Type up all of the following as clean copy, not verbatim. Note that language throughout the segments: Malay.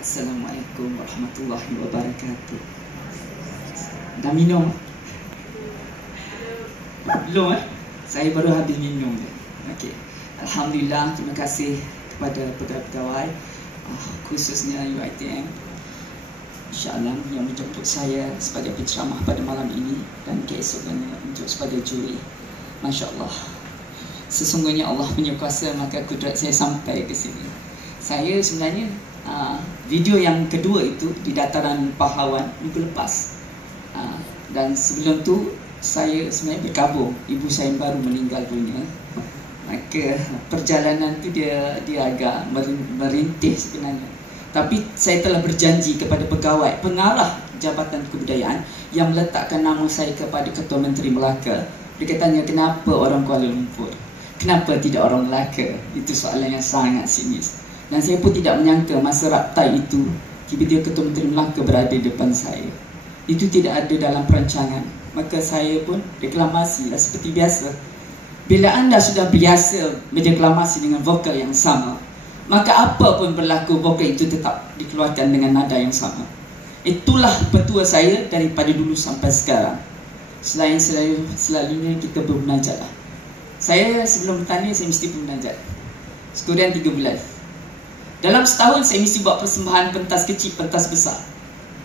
Assalamualaikum warahmatullahi wabarakatuh. Dah minum? Belum Saya baru habis minum je. Okey. Alhamdulillah, terima kasih kepada pegawai-pegawai, khususnya UiTM, insya-Allah, yang menjemput saya sebagai penceramah pada malam ini dan keesokannya untuk sebagai juri. Masya-Allah. Sesungguhnya Allah punya kuasa, maka kudrat saya sampai ke sini. Saya sebenarnya video yang kedua itu di dataran Pahlawan minggu lepas, dan sebelum tu saya sebenarnya berkabung. Ibu saya baru meninggal dunia, maka perjalanan tu dia agak merintih sebenarnya. Tapi saya telah berjanji kepada pegawai pengarah Jabatan Kebudayaan yang meletakkan nama saya kepada Ketua Menteri Melaka. Dia katanya, kenapa orang Kuala Lumpur? Kenapa tidak orang Melaka? Itu soalan yang sangat sinis. Dan saya pun tidak menyangka masa raptai itu tiba-tiba Ketua Menteri Melaka berada di depan saya. Itu tidak ada dalam perancangan. Maka saya pun deklamasi seperti biasa. Bila anda sudah biasa berdeklamasi dengan vokal yang sama, maka apa pun berlaku, vokal itu tetap dikeluarkan dengan nada yang sama. Itulah petua saya daripada dulu sampai sekarang. Selalunya kita bermunajat lah. Saya sebelum bertanya, saya mesti bermunajat sekurang 3 bulan. Dalam setahun saya mesti buat persembahan pentas kecil, pentas besar,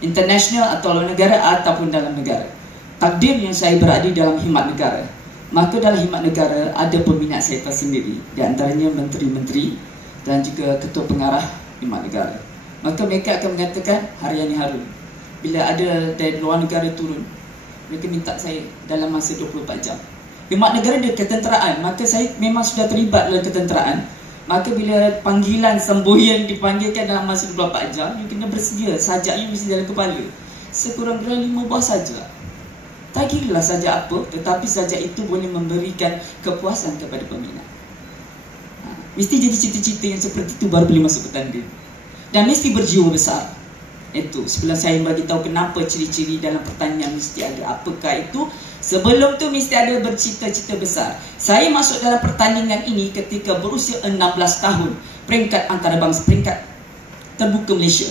international atau luar negara ataupun dalam negara. Takdirnya saya berada dalam khidmat negara. Maka dalam khidmat negara ada peminat saya tersendiri, di antaranya menteri-menteri dan juga ketua pengarah khidmat negara. Maka mereka akan mengatakan, Haryani Harun, bila ada dari luar negara turun, mereka minta saya dalam masa 24 jam. Khidmat negara dia ketenteraan, maka saya memang sudah terlibat dalam ketenteraan. Maka bila panggilan semboyan dipanggilkan dalam masa 24 jam, you kena bersedia, sajaknya mesti dalam kepala. Sekurang-kurangnya 5 buah sajak. Tak kira lah sajak apa, tetapi sajak itu boleh memberikan kepuasan kepada peminat. Mesti jadi cita-cita yang seperti itu baru boleh masuk petanda. Dan mesti berjiwa besar. Itu sebelum saya bagi tahu kenapa ciri-ciri dalam pertanian mesti ada. Apakah itu? Sebelum tu mesti ada bercita-cita besar. Saya masuk dalam pertandingan ini ketika berusia 16 tahun, peringkat antarabangsa, peringkat terbuka Malaysia.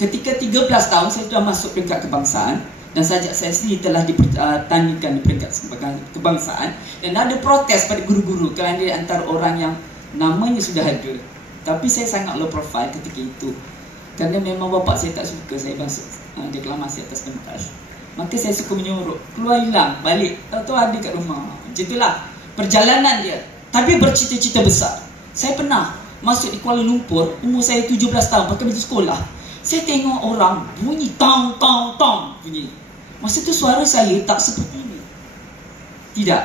Ketika 13 tahun saya sudah masuk peringkat kebangsaan, dan sajak saya sendiri telah dipertandingkan di peringkat kebangsaan. Dan ada protes pada guru-guru kerana dia antara orang yang namanya sudah ada, tapi saya sangat low profile ketika itu. Kerana memang bapak saya tak suka saya masuk deklamasi atas pentas. Maka saya suka menyuruh, keluar hilang, balik. Tahu-tahu ada kat rumah. Macam itulah perjalanan dia. Tapi bercita-cita besar. Saya pernah masuk di Kuala Lumpur, umur saya 17 tahun, pakai baju sekolah. Saya tengok orang bunyi tong tong tong bunyi. Masa tu suara saya tak seperti ini. Tidak.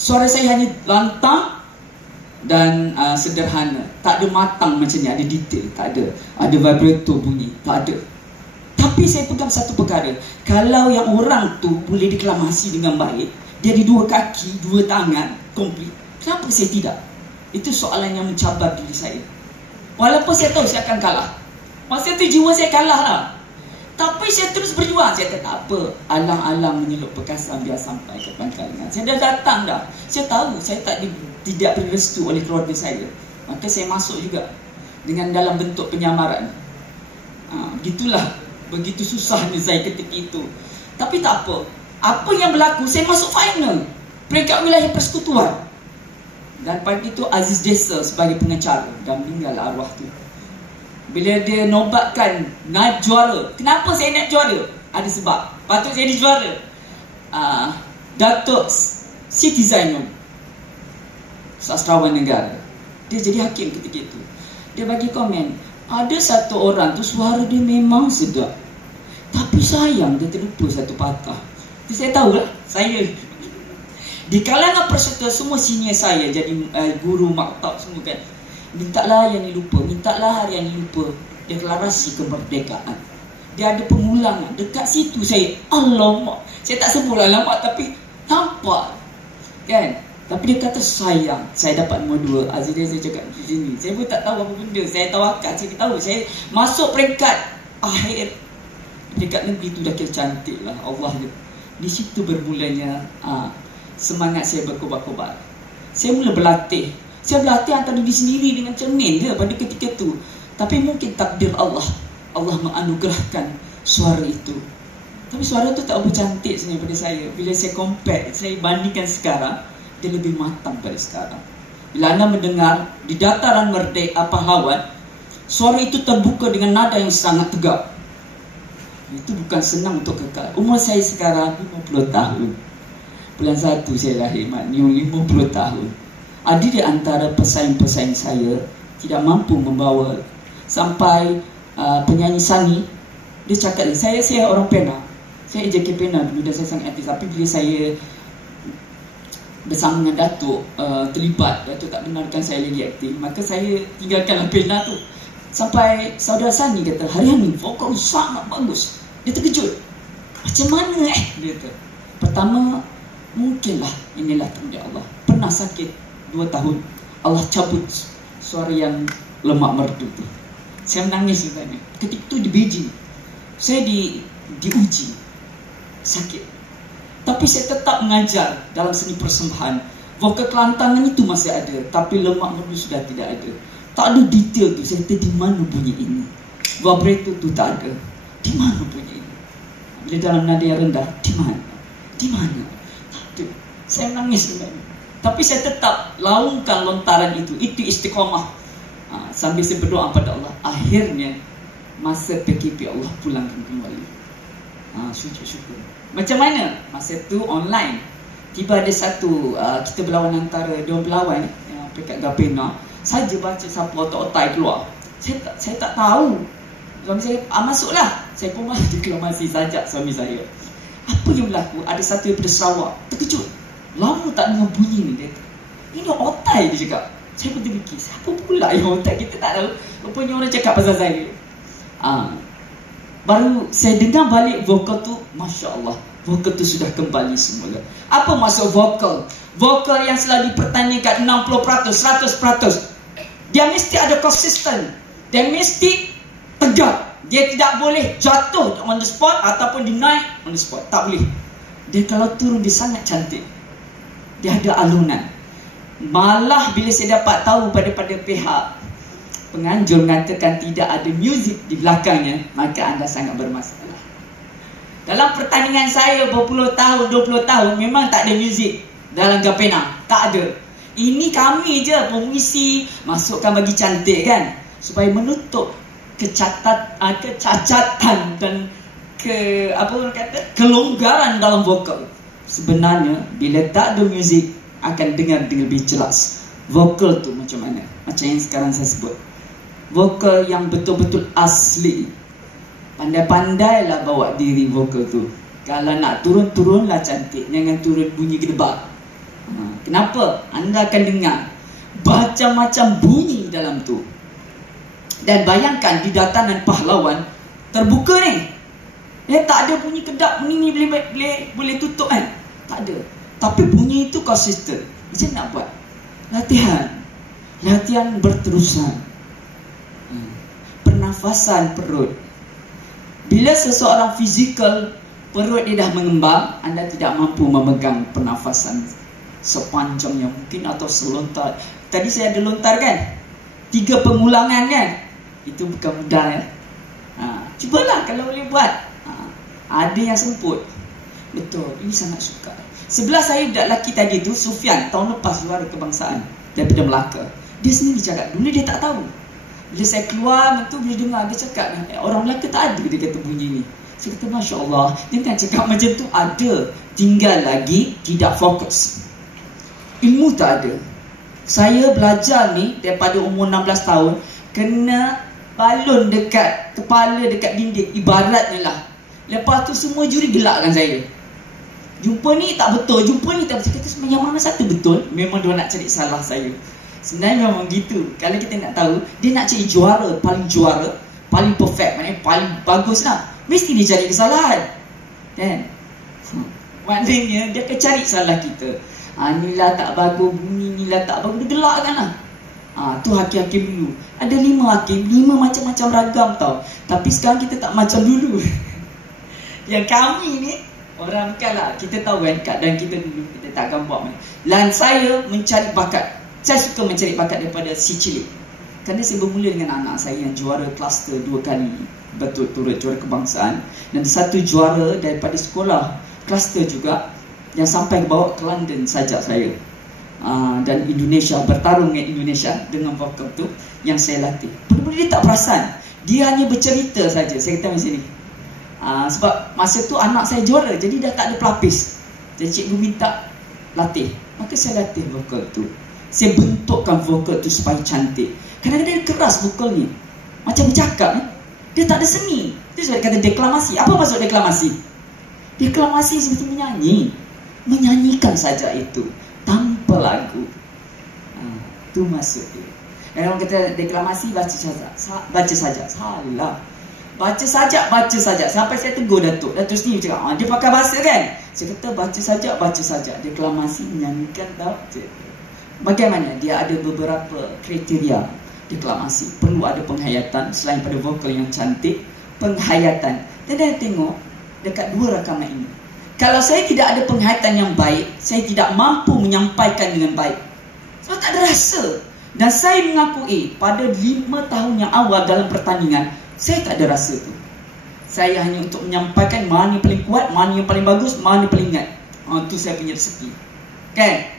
Suara saya hanya lantang dan sederhana. Tak ada matang macam ni, ada detail, tak ada. Ada vibrato bunyi, tak ada. Tapi saya pegang satu perkara, kalau yang orang tu boleh deklamasi dengan baik, dia ada 2 kaki, 2 tangan, komplit, kenapa saya tidak? Itu soalan yang mencabar diri saya. Walaupun saya tahu saya akan kalah, masa tu jiwa saya kalah lah, tapi saya terus berjuang. Saya kata tak apa, alang-alang menyelup perkasan biar sampai ke pangkalan. Saya dah datang dah. Saya tahu saya tidak direstu oleh keluarga saya. Maka saya masuk juga dengan dalam bentuk penyamaran. Begitulah. Begitu susahnya saya ketika itu. Tapi tak apa. Apa yang berlaku, saya masuk final peringkat wilayah persekutuan. Dan pagi itu Aziz Desa sebagai pengacara, dan meninggal arwah tu. Bila dia nobatkan nak juara. Kenapa saya nak juara? Ada sebab. Patut saya dijuara. Datuk Siti Zainul, sastrawan negara, dia jadi hakim ketika itu. Dia bagi komen, ada satu orang tu suara dia memang sedap, tapi sayang dia terlupa satu patah. Itu saya tahulah. Saya di kalangan peserta semua senior saya jadi guru maktab semua kan, mintalah yang lupa, mintalah hari yang lupa deklarasi kemerdekaan. Dia ada pengulangan dekat situ. Saya alamak, saya tak sebut alamak, tapi nampak kan. Tapi dia kata sayang saya dapat nombor 2. Aziz saya cakap di sini. Saya pun tak tahu apa benda. Saya tawakal, saya tahu saya masuk peringkat akhir. Peringkat negeri tu dah kira cantik lah. Allah. Di situ bermulanya semangat saya berkobar-kobar. Saya mula berlatih. Saya berlatih antara diri sendiri dengan cermin je pada ketika itu. Tapi mungkin takdir Allah, Allah menganugerahkan suara itu. Tapi suara itu tak berapa cantik sebenarnya pada saya. Bila saya compare, saya bandingkan sekarang, dia lebih matang pada sekarang. Bila anda mendengar di dataran Merdeka Pahlawan, suara itu terbuka dengan nada yang sangat tegak. Itu bukan senang untuk kekal. Umur saya sekarang 50 tahun. Bulan 1 saya lahir, maknanya 50 tahun. Ada di antara pesaing-pesaing saya tidak mampu membawa. Sampai penyanyi Sani, dia cakap, saya orang pena. Saya JK pena dulu dan saya sangat aktif. Tapi bila saya bersama dengan Datuk terlibat, Datuk tak benarkan saya lagi aktif, maka saya tinggalkanlah pena tu. Sampai saudara Sani kata, hari-hari vokal sangat bagus. Dia terkejut. Macam mana dia kata. Pertama, mungkinlah inilah takdir Allah. Pernah sakit 2 tahun, Allah cabut suara yang lemak merdu tu. Saya menangis sebenarnya. Ketika itu di Beijing, saya diuji sakit. Tapi saya tetap mengajar dalam seni persembahan. Vokal kelantangan itu masih ada, tapi lemak merdu sudah tidak ada. Tak ada detail tu. Saya kata, di mana bunyi ini? Vibrato tu tak ada. Di mana bunyi ini? Bila dalam nada yang rendah, di mana? Di mana? Tak ada. Saya menangis sebenarnya. Tapi saya tetap laungkan lontaran itu. Itu istiqamah. Sambil saya berdoa pada Allah. Akhirnya masa PKP Allah pulangkan kembali. Sujud syukur. Macam mana? Masa tu online. Tiba ada satu kita berlawan antara dua berlawan pekat Gapena. Saja baca siapa otak-otak keluar. Saya tak tahu. Suami saya masuklah. Saya pun malah deklamasi sajak suami saya. Apa yang berlaku? Ada satu daripada Sarawak terkejut. Lama tak dengar bunyi ni, dia kata. Ini otai, dia cakap. Saya pun terfikir, siapa pula yang otai? Kita tak tahu. Rupanya orang cakap pasal saya. Baru saya dengar balik vokal tu, Masya Allah, vokal tu sudah kembali semula. Apa maksud vokal? Vokal yang selalu dipertandingkan 60%, 100%. Dia mesti ada konsisten. Dia mesti tegak. Dia tidak boleh jatuh on the spot ataupun dinaik on the spot. Tak boleh. Dia kalau turun, dia sangat cantik. Dia ada alunan. Malah bila saya dapat tahu pada pihak penganjur mengatakan tidak ada muzik di belakangnya, maka anda sangat bermasalah. Dalam pertandingan saya berpuluh tahun, 20 tahun, memang tak ada muzik dalam Gapena. Tak ada. Ini kami je pengisi, masukkan bagi cantik kan, supaya menutup kecacatan dan kelonggaran dalam vokal. Sebenarnya bila tak ada muzik akan dengar dengan lebih jelas vokal tu macam mana. Macam yang sekarang saya sebut, vokal yang betul-betul asli. Pandai-pandailah bawa diri vokal tu. Kalau nak turun-turunlah cantik, jangan turun bunyi gedebak. Kenapa? Anda akan dengar macam-macam bunyi dalam tu. Dan bayangkan di Dataran Pahlawan terbuka ni, tak ada bunyi kedap, bunyi ni boleh tutup kan. Tak ada. Tapi bunyi itu konsisten. Macam nak buat? Latihan berterusan. Pernafasan perut. Bila seseorang fizikal, perut dia dah mengembang, anda tidak mampu memegang pernafasan sepanjang yang mungkin atau selontar. Tadi saya ada lontar kan? 3 pengulangan kan? Itu bukan mudah ya. Cubalah kalau boleh buat. Ada yang semput. Betul, ini sangat suka. Sebelah saya budak lelaki tadi tu, Sufian, tahun lepas luar kebangsaan daripada Melaka. Dia sendiri cakap, dulu dia tak tahu. Bila saya keluar tu, bila dengar dia cakap, orang Melaka tak ada, dia kata bunyi ni. Saya kata, Masya Allah, dia kan cakap macam tu ada. Tinggal lagi tidak fokus. Ilmu tak ada. Saya belajar ni daripada umur 16 tahun, kena balon dekat kepala, dekat dinding. Ibaratnya lah. Lepas tu semua juri gelakkan saya. Jumpa ni tak betul, jumpa ni tak betul. Kata yang mana satu betul? Memang dia nak cari salah saya. Sebenarnya memang gitu. Kalau kita nak tahu, dia nak cari juara, paling perfect, maknanya paling bagus lah. Mesti dia cari kesalahan kan? Maknanya dia akan cari salah kita. Inilah tak bagus, inilah tak bagus, dia gelakkan lah. Tu hakim-hakim dulu. Ada 5 hakim, 5 macam-macam ragam tau. Tapi sekarang kita tak macam dulu. Yang kami ni, Orang bukanlah. Kita tahu kan keadaan kita dulu, kita takkan buat main. Dan saya mencari bakat. Saya suka mencari bakat daripada si cilik. Kerana saya bermula dengan anak saya yang juara kluster 2 kali berturut-turut, juara kebangsaan. Dan satu juara daripada sekolah kluster juga, yang sampai bawa ke London sajak saya. Dan Indonesia, bertarung dengan Indonesia dengan vokal tu yang saya latih. Benar-benar dia tak perasan. Dia hanya bercerita saja. Saya kata macam ni. Sebab masa tu anak saya juara, jadi dah tak ada pelapis. Jadi cikgu minta latih. Maka saya latih vokal tu. Saya bentukkan vokal tu supaya cantik. Kadang-kadang keras vokalnya, macam bercakap kan? Dia tak ada seni. Itu sebab dia kata deklamasi. Apa maksud deklamasi? Deklamasi seperti menyanyi. Menyanyikan saja itu tanpa lagu. Itu maksud dia. Dan orang kata deklamasi baca saja. Baca saja. Salah. Baca saja. Sampai saya tegur Datuk. Datuk sendiri cakap, dia pakai bahasa kan? Saya kata baca saja. Deklamasi menyanyikan tak? Bagaimana? Dia ada beberapa kriteria deklamasi. Perlu ada penghayatan. Selain pada vokal yang cantik, penghayatan. Dan saya tengok dekat 2 rakaman ini, kalau saya tidak ada penghayatan yang baik, saya tidak mampu menyampaikan dengan baik. Sebab tak ada rasa. Dan saya mengakui pada 5 tahun yang awal dalam pertandingan, saya tak ada rasa tu. Saya hanya untuk menyampaikan mana yang paling kuat, mana yang paling bagus, mana yang paling ingat. Itu saya punya resepi. Kan?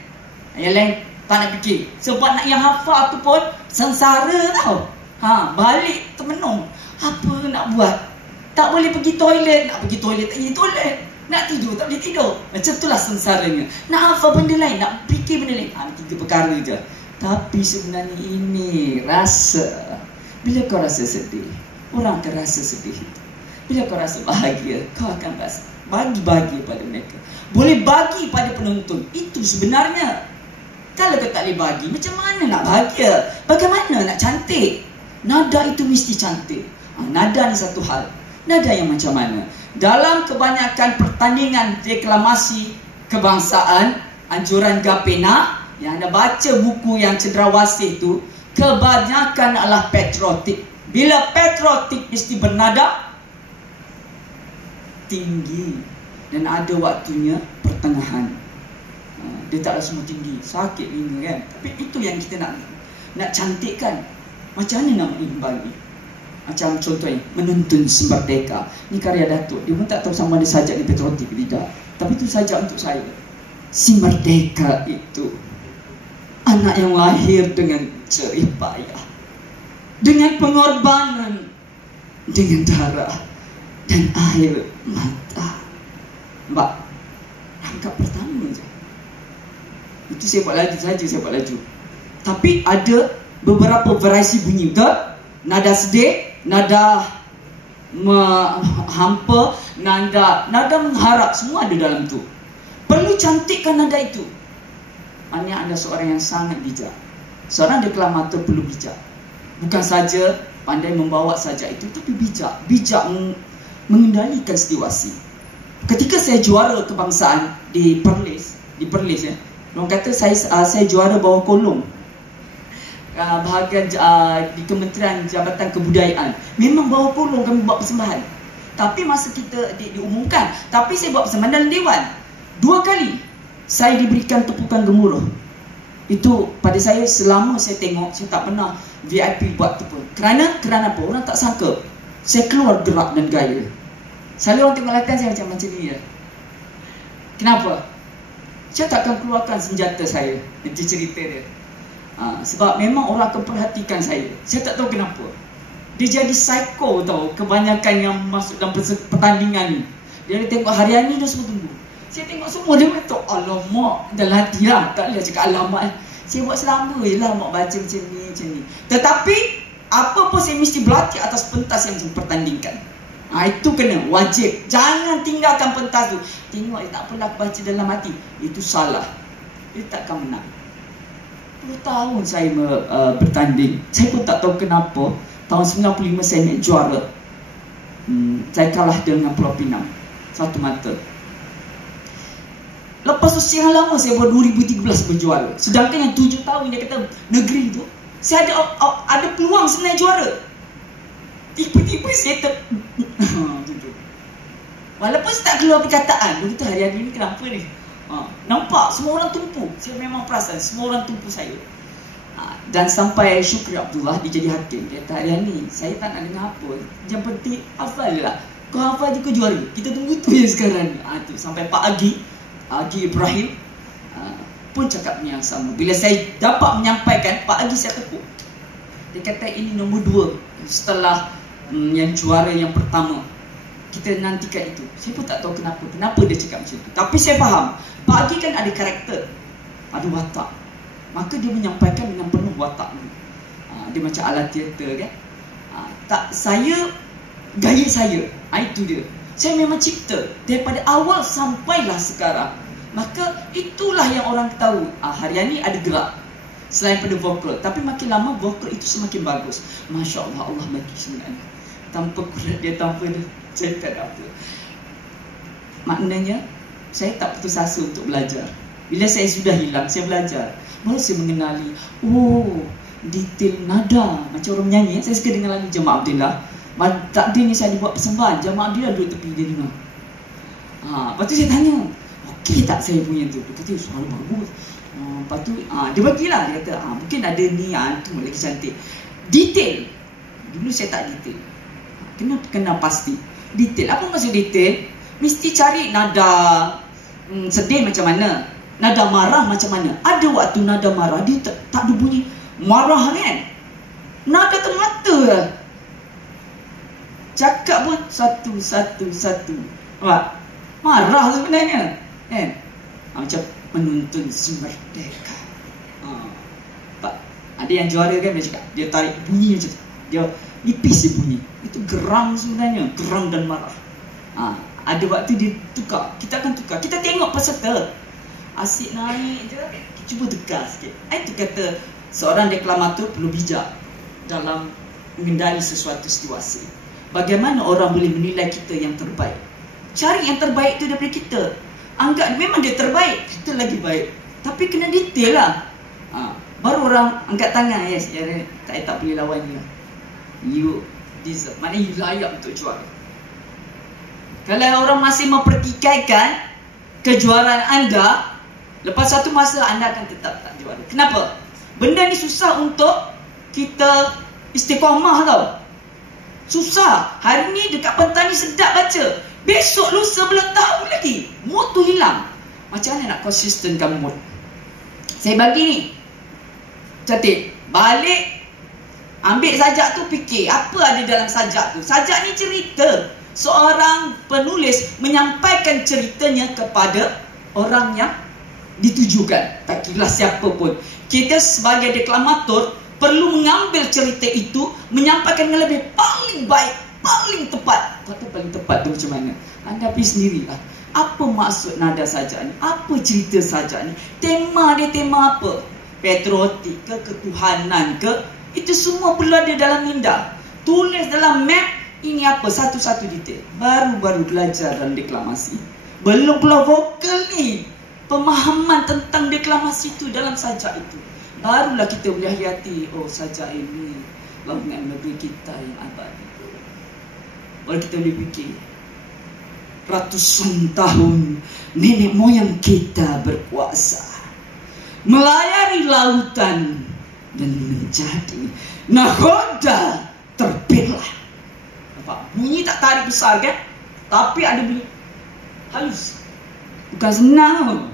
Yang lain tak nak fikir. Sebab nak yang hafal tu pun sengsara tau. Balik termenung. Apa nak buat? Tak boleh pergi toilet. Nak pergi toilet, tak pergi toilet. Nak tidur, tak boleh tidur. Macam itulah sengsaranya. Nak hafal benda lain, nak fikir benda lain. 3 perkara je. Tapi sebenarnya ini rasa. Bila kau rasa sedih, orang akan rasa sedih itu. Bila kau rasa bahagia, kau akan rasa bagi-bagi pada mereka. Boleh bagi pada penonton. Itu sebenarnya. Kalau kau tak boleh bagi, macam mana nak bahagia? Bagaimana nak cantik? Nada itu mesti cantik. Nada ni satu hal. Nada yang macam mana? Dalam kebanyakan pertandingan deklamasi kebangsaan, anjuran Gapena, yang anda baca buku yang cendrawasih tu, kebanyakan adalah patriotik. Bila patriotik mesti bernada tinggi. Dan ada waktunya pertengahan. Dia taklah semua tinggi. Sakit telinga kan. Tapi itu yang kita nak cantikkan. Macam mana nak mengimbangi? Macam contohnya Menuntun Si Merdeka. Ni karya Datuk. Dia pun tak tahu sama ada sajak di patriotik ke tidak. Tapi itu sajak untuk saya. Si Merdeka itu anak yang lahir dengan jerih payah, dengan pengorbanan, dengan darah dan air mata. Mbak, rangkap pertama je. Itu saya buat laju saja, saya buat laju. Tapi ada beberapa variasi bunyi, betul? Nada sedih, nada hampa, nada mengharap, semua ada dalam tu. Perlu cantikkan nada itu. Hanya anda seorang yang sangat bijak. Seorang deklamator perlu bijak. Bukan saja pandai membawa saja itu, tapi bijak. Bijak mengendalikan situasi. Ketika saya juara kebangsaan di Perlis ya. Orang kata saya juara bawah kolong. Bahagian di Kementerian Jabatan Kebudayaan. Memang bawah kolong kami buat persembahan. Tapi masa kita diumumkan, tapi saya buat persembahan dalam dewan. 2 kali saya diberikan tepukan gemuruh. Itu pada saya, selama saya tengok, saya tak pernah VIP buat tu pun. Kerana apa? Orang tak sangka saya keluar gerak dan gaya. Selalu orang tengok latihan saya macam ni ya. Kenapa? Saya takkan keluarkan senjata saya. Itu cerita dia. Sebab memang orang akan perhatikan saya. Saya tak tahu kenapa. Dia jadi psycho tau. Kebanyakan yang masuk dalam pertandingan ni. Dia tengok hari-hari dia semua tunggu. Saya tengok semua dia kata, alamak, dah latih lah. Tak boleh cakap alamak. Saya buat selamba je lah mak baca macam ni. Tetapi apa pun saya mesti berlatih atas pentas yang dipertandingkan. Itu kena, wajib. Jangan tinggalkan pentas tu. Tengok, tak apalah baca dalam hati. Itu salah. Dia takkan menang. 10 tahun saya bertanding. Saya pun tak tahu kenapa. Tahun 95 saya nak juara. Saya kalah dengan Pulau Pinang. 1 mata. Lepas tu sekian lama saya buat 2013 berjuara. Sedangkan yang 7 tahun dia kata negeri tu, saya ada peluang sebenarnya juara. Tiba-tiba saya Walaupun saya tak keluar perkataan, dia kata hari-hari ni kenapa ni? Nampak semua orang tumpu. Saya memang perasan semua orang tumpu saya. Dan sampai Syukri Abdullah, dia jadi hakim. Dia kata, hari ni saya tak nak dengar apa. Yang penting hafal lah. Kau hafal je kau juara. Kita tunggu tu yang sekarang. Tu sampai Pak Agi Ibrahim pun cakap yang sama. Bila saya dapat menyampaikan, Pak Agi saya tepuk. Dia kata ini nombor 2 setelah yang juara yang pertama. Kita nantikan itu. Saya pun tak tahu kenapa dia cakap macam tu. Tapi saya faham, Pak Agi kan ada karakter, ada watak. Maka dia menyampaikan dengan penuh watak ni. Dia macam ala teater kan. Tak, saya gaya saya. Itu dia. Saya memang cipta daripada awal sampailah sekarang. Maka itulah yang orang tahu. Harian ni ada gerak selain pada vokal. Tapi makin lama vokal itu semakin bagus. Masya Allah, Allah bagi sebenarnya. Tanpa kulit dia, tanpa dia, saya tak ada apa. Maknanya saya tak putus asa untuk belajar. Bila saya sudah hilang, saya belajar. Baru saya mengenali, detail nada. Macam orang menyanyi, saya suka dengar lagu Jemaah Abdillah. Takdir ni saya dibuat persembahan, Jemaah Abdillah duduk tepi dia dengar. Lepas tu saya tanya, okey tak saya punya tu? Dia kata, suara bagus. Lepas tu, dia bagilah. Dia kata, mungkin ada ni, tu lagi cantik. Detail. Dulu saya tak detail. Kena pasti. Detail. Apa maksud detail? Mesti cari nada sedih macam mana, nada marah macam mana. Ada waktu nada marah dia tak ada bunyi marah kan, nada termata lah. Cakap pun satu marah sebenarnya kan. Macam menuntun Merdeka. Ada yang juara kan, dia cakap, dia tarik bunyi macam tu, dia nipis dia bunyi. Itu geram sebenarnya, geram dan marah. Ada waktu dia tukar, kita akan tukar. Kita tengok peserta asyik naik je, cuba tukar sikit. Itu kata seorang deklamator perlu bijak dalam mengendali sesuatu situasi. Bagaimana orang boleh menilai kita yang terbaik? Cari yang terbaik itu daripada kita. Anggap memang dia terbaik, kita lagi baik. Tapi kena detail lah. Baru orang angkat tangan, yes, saya tak boleh lawan dia. You deserve, maknanya you layak untuk juara. Kalau orang masih mempertikaikan kejuaraan anda, lepas satu masa anda akan tetap tak juara. Kenapa? Benda ni susah untuk kita istiqamah tau. Susah. Hari ni dekat pentas ni sedap baca, besok lusa belum tahu lagi. Mood tu hilang. Macam mana nak konsistenkan mood? Saya bagi ni cantik. Balik, ambil sajak tu, fikir apa ada dalam sajak tu. Sajak ni cerita. Seorang penulis menyampaikan ceritanya kepada orang yang ditujukan. Tak kira siapa pun. Kita sebagai deklamator perlu mengambil cerita itu, menyampaikan dengan lebih paling baik, paling tepat. Kata paling tepat tu macam mana? Anda pergi sendirilah. Apa maksud nada sajak ni? Apa cerita sajak ni? Tema dia tema apa? Patriotik ke, ketuhanan ke? Itu semua perlu ada dalam minda. Tulis dalam map. Ini apa? Satu-satu detail. Baru-baru belajar dalam deklamasi. Belum pula vokal ni. Pemahaman tentang deklamasi itu dalam sajak itu. Barulah kita boleh hayati. Oh, sajak ini bangunan negeri kita yang abadi. Baru kita boleh fikir. Ratusan tahun nenek moyang kita berkuasa, melayari lautan dan menjadi nahoda terbelah. Bunyi tak tarik besar kan? Tapi ada bunyi halus. Bukan senang.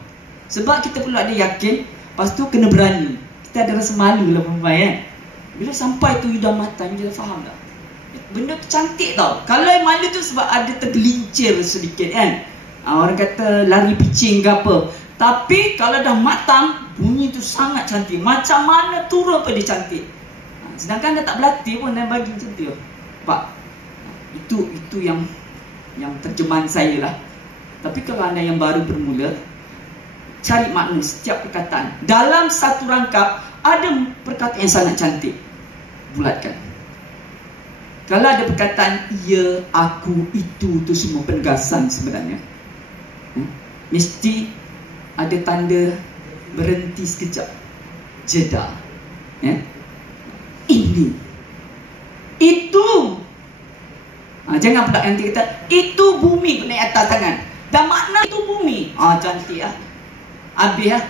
Sebab kita perlu ada yakin. Lepas tu kena berani. Kita ada rasa malu lah perempuan kan. Bila sampai tu you dah matang, you dah faham tak? Benda tu cantik tau. Kalau yang malu tu sebab ada tergelincir sedikit kan. Orang kata lari picing ke apa. Tapi kalau dah matang, bunyi tu sangat cantik. Macam mana turun apa dia cantik. Sedangkan dah tak berlatih pun dah bagi macam tu. Pak, itu yang terjemahan saya lah. Tapi kalau anda yang baru bermula, cari makna setiap perkataan. Dalam satu rangkap ada perkataan yang sangat cantik, bulatkan. Kalau ada perkataan ia, aku, itu semua penegasan sebenarnya. Mesti ada tanda berhenti sekejap, jeda. Ini, itu. Jangan pula nanti kata itu bumi naik atas tangan. Dan makna itu bumi. Cantik lah. Habis lah.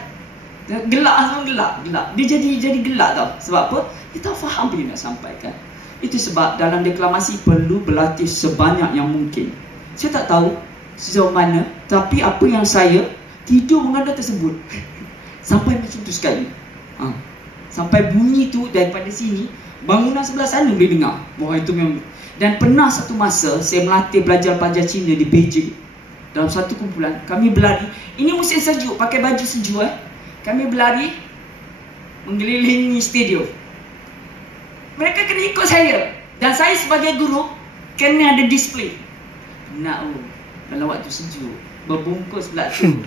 Gelak semua gelak. Dia jadi gelak tau. Sebab apa? Dia tak faham apa dia nak sampaikan. Itu sebab dalam deklamasi perlu berlatih sebanyak yang mungkin. Saya tak tahu sejauh mana, tapi apa yang saya tidur mengadap tersebut sampai macam tu sekali. Sampai bunyi tu daripada sini, bangunan sebelah sana boleh dengar. Wah, itu memang. Dan pernah satu masa saya melatih pelajar-pelajar Cina di Beijing. Dalam satu kumpulan kami berlari. Ini musim sejuk, pakai baju sejuk Kami berlari mengelilingi stadium. Mereka kena ikut saya. Dan saya sebagai guru kena ada display. Dalam waktu sejuk, berbungkus pula tu.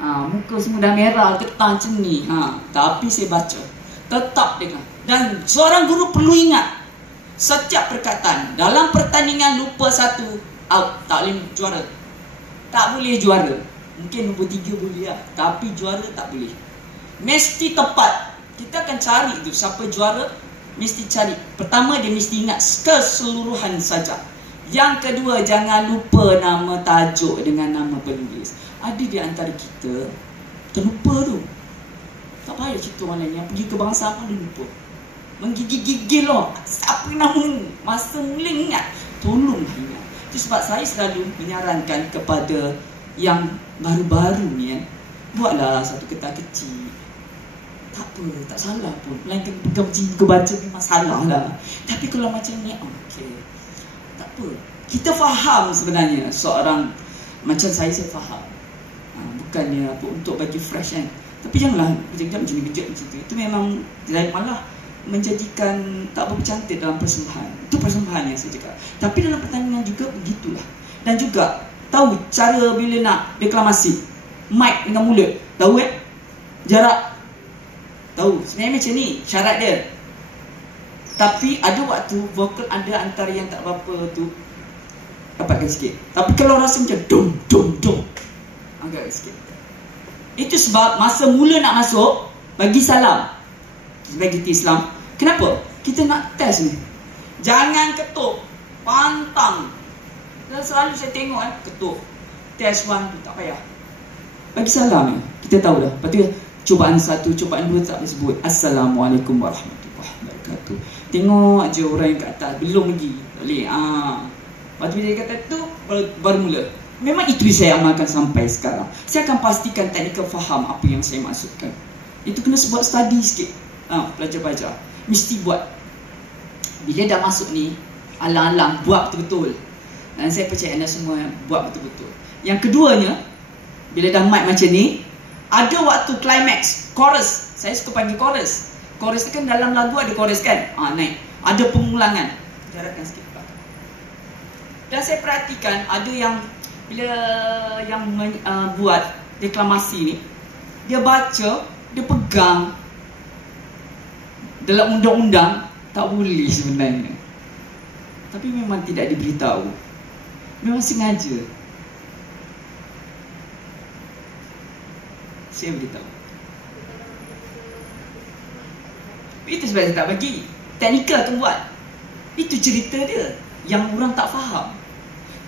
Muka semua dah merah, getah macam ni. Tapi saya baca, tetap dengar. Dan seorang guru perlu ingat, setiap perkataan dalam pertandingan lupa satu, out, tak boleh juara. Tak boleh juara. Mungkin nombor 3 boleh lah, tapi juara tak boleh. Mesti tepat. Kita akan cari tu siapa juara. Mesti cari. Pertama, dia mesti ingat keseluruhan saja. Yang kedua, jangan lupa nama tajuk dengan nama penulis. Ada di antara kita terlupa tu. Tak payah cerita orang lain. Yang pergi ke bangsa pun dia lupa. Menggigil-gigil loh. Siapa nama? Masa mula ingat. Tolonglah ingat. Itu sebab saya selalu menyarankan kepada yang baru-baru ni buatlah satu kertas kecil. Tak apa, tak salah pun. Melainkan pegang ke baca memang salah lah. Tapi kalau macam ni, okey. Tak apa. Kita faham sebenarnya seorang macam saya faham. Bukannya apa untuk bagi fresh kan. Tapi janganlah kejap-kejap macam ni, kejap macam tu. Itu memang malah menjadikan tak berapa cantik dalam persembahan. Itu persembahan yang saya cakap. Tapi dalam pertandingan juga begitulah. Dan juga tahu cara bila nak deklamasi. Mic dengan mulut. Tahu jarak. Tahu. Sebenarnya macam ni syarat dia. Tapi ada waktu vokal ada antara yang tak berapa tu dapatkan sikit. Tapi kalau rasa macam dum agak sikit. Itu sebab masa mula nak masuk bagi salam sebagai kita Islam. Kenapa? Kita nak test ni. Jangan ketuk, pantang. Dan selalu saya tengok ketuk. Test 1 tu tak payah. Bagi salam ni, kita tahu dah. Lepas tu cubaan 1, cubaan 2 tak boleh sebut Assalamualaikum warahmatullahi wabarakatuh. Tengok je orang yang kat atas, belum lagi. Boleh. Lepas tu dia kata tu baru mula. Memang itu saya amalkan sampai sekarang. Saya akan pastikan teknikal faham apa yang saya maksudkan. Itu kena buat study sikit. Pelajar-pelajar mesti buat. Bila dah masuk ni, alang-alang buat betul-betul. Dan saya percaya anda semua buat betul-betul. Yang keduanya, bila dah mic macam ni, ada waktu climax, chorus. Saya suka panggil chorus. Chorus tu kan dalam lagu ada chorus kan? Naik. Ada pengulangan. Jarakkan sikit belakang. Dan saya perhatikan ada yang bila yang buat deklamasi ni, dia baca, dia pegang. Dalam undang-undang tak boleh sebenarnya. Tapi memang tidak diberitahu. Memang sengaja. Saya beritahu. Itu sebab saya tak bagi. Teknikal akan buat. Itu cerita dia yang orang tak faham.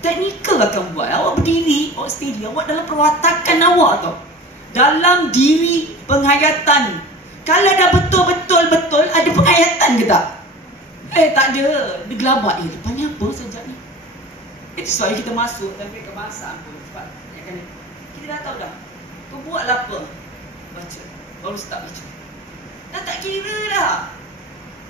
Teknikal akan buat. Awak berdiri, awak steady, awak dalam perwatakan awak tau. Dalam diri penghayatan. Kalau dah betul-betul ada penghayatan ke tak? Tak ada. Dia gelabak. Lepas ni apa sejak ni? Itu sebab kita masuk sampai kebangsaan pun. Sebab kita dah tahu dah. Kau buatlah apa? Baca. Baru start baca. Dah tak kira dah.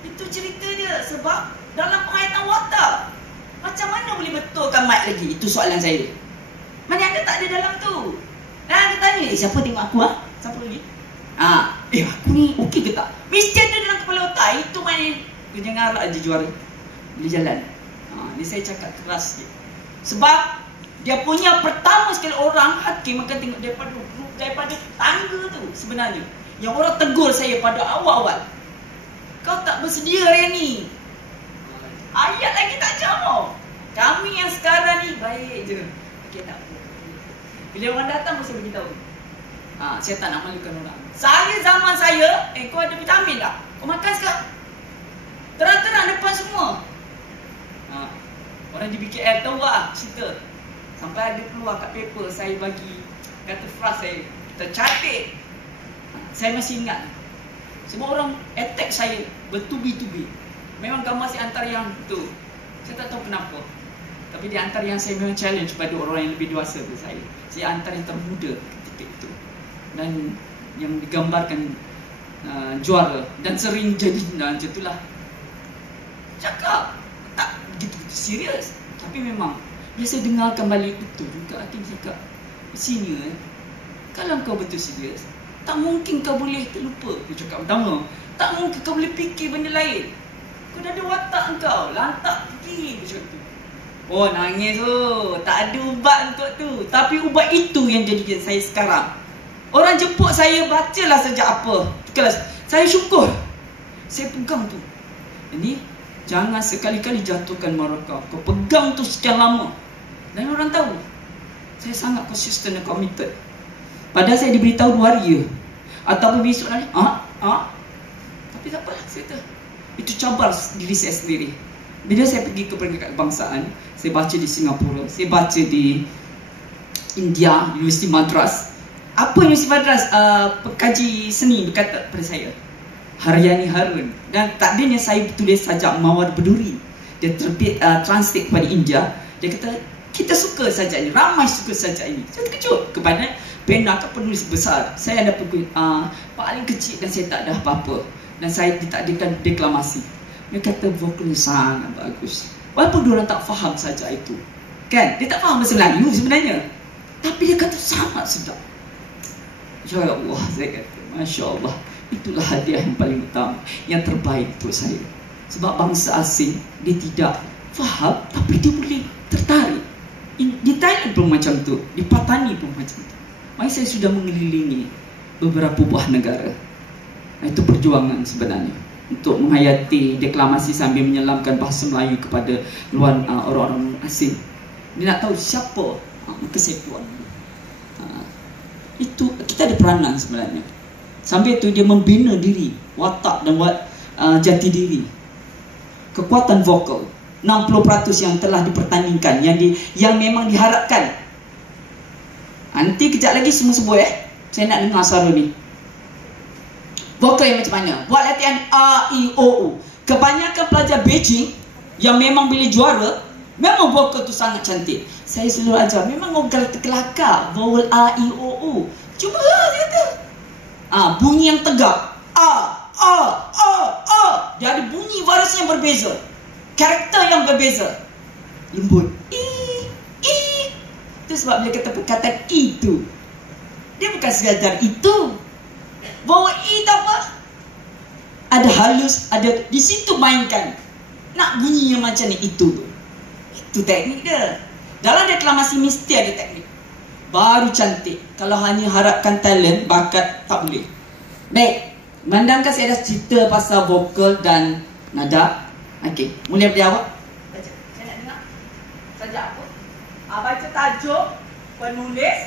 Itu cerita dia. Sebab dalam penghayatan watak, macam mana boleh betulkan mic lagi? Itu soalan saya. Mana ada tak ada dalam tu? Dan dia tanya, siapa tengok aku Siapa lagi? Aku ni okey ke tak? Mesti ada dalam kepala otak. Itu main jangan harap je juara. Boleh jalan. Ni saya cakap keras sikit. Sebab dia punya pertama sekali orang hakim akan tengok daripada tangga tu sebenarnya. Yang orang tegur saya pada awal-awal. Kau tak bersedia hari ni. Ayat lagi tak jawab. Kami yang sekarang ni baik je. Okey tak apa. Bila orang datang mesti beritahu. Saya tak nak malukan orang. Saya zaman saya, kau ada vitamin tak? Kau makan sekarang? Terang-terang depan semua. Orang di BKL tahu lah cerita. Sampai ada keluar kat paper, saya bagi kata frasa saya tercatat. Saya masih ingat. Semua orang attack saya bertubi-tubi. Memang gambar saya antara yang tu. Saya tak tahu kenapa. Tapi di antara yang saya memang challenge pada orang yang lebih dewasa ke saya. Saya antara yang termuda ketika itu. Dan yang digambarkan juara dan sering jadi macam itulah. Cakap tak begitu serius, tapi memang biasa dengarkan balik betul juga. Hakim cakap sini kalau kau betul serius, tak mungkin kau boleh terlupa. Dia cakap pertama, tak mungkin kau boleh fikir benda lain. Kau dah ada watak kau, lantak fikir. Dia cakap tu. Oh, nangis tu. Tak ada ubat untuk tu. Tapi ubat itu yang jadikan saya sekarang. Orang jemput saya, bacalah sejak apa kelas. Saya syukur. Saya pegang tu. Jadi, jangan sekali-kali jatuhkan markah. Kau pegang tu sekian lama. Dan orang tahu, saya sangat konsisten dan committed. Padahal saya diberitahu 2 hari je. Ataupun besok nanti, tapi tak apalah, saya tahu. Itu cabar diri saya sendiri. Bila saya pergi ke peringkat kebangsaan, saya baca di Singapura, saya baca di India, Universiti Madras. Apa Universiti Madras? Pekaji seni berkata kepada saya, Haryani Harun. Dan takdirnya saya tulis sajak Mawar Berduri. Dia terbit translate kepada India. Dia kata, kita suka sajak ini, ramai suka sajak ini. Saya terkejut kepada pena ke penulis besar. Saya ada paling kecil dan saya tak ada apa-apa. Dan saya ditakdirkan deklamasi. Dia kata vokalnya sangat bagus. Walaupun diorang tak faham sajak itu, kan? Dia tak faham bahasa Melayu sebenarnya, tapi dia kata sangat sedap. Ya Allah, saya kata, Masya Allah, itulah hadiah yang paling utama, yang terbaik untuk saya. Sebab bangsa asing, dia tidak faham, tapi dia boleh tertarik. Di Thailand pun macam tu, di Patani pun macam tu. Makanya saya sudah mengelilingi beberapa buah negara. Itu perjuangan sebenarnya, untuk menghayati deklamasi sambil menyelamkan bahasa Melayu kepada luar orang-orang asing. Dia nak tahu siapa, maka saya buat. Itu kita ada peranan sebenarnya. Sambil itu dia membina diri, watak dan jati diri. Kekuatan vokal 60% yang telah dipertandingkan, yang memang diharapkan. Nanti kejap lagi semua sebut saya nak dengar suara ni. Vokal yang macam mana? Buat latihan A, I, O, U. Kebanyakan pelajar Beijing yang memang boleh juara, memang vokal tu sangat cantik. Saya selalu ajar, memang vokal terkelakar. Vowel A, I, O, U. Cuba lah, dia kata. Bunyi yang tegak. A. Dia ada bunyi varis yang berbeza. Karakter yang berbeza. Lembut. I. Itu sebab bila kata perkataan itu, dia bukan sekadar itu. Bawa I tak apa. Ada halus, ada di situ mainkan. Nak bunyi yang macam ni, itu teknik dia. Dalam deklamasi mesti ada teknik. Baru cantik. Kalau hanya harapkan talent, bakat, tak boleh. Baik, memandangkan saya dah cerita pasal vokal dan nada. Okey, mula dari awak. Baca, saya nak dengar. Sajak apa? Baca tajuk penulis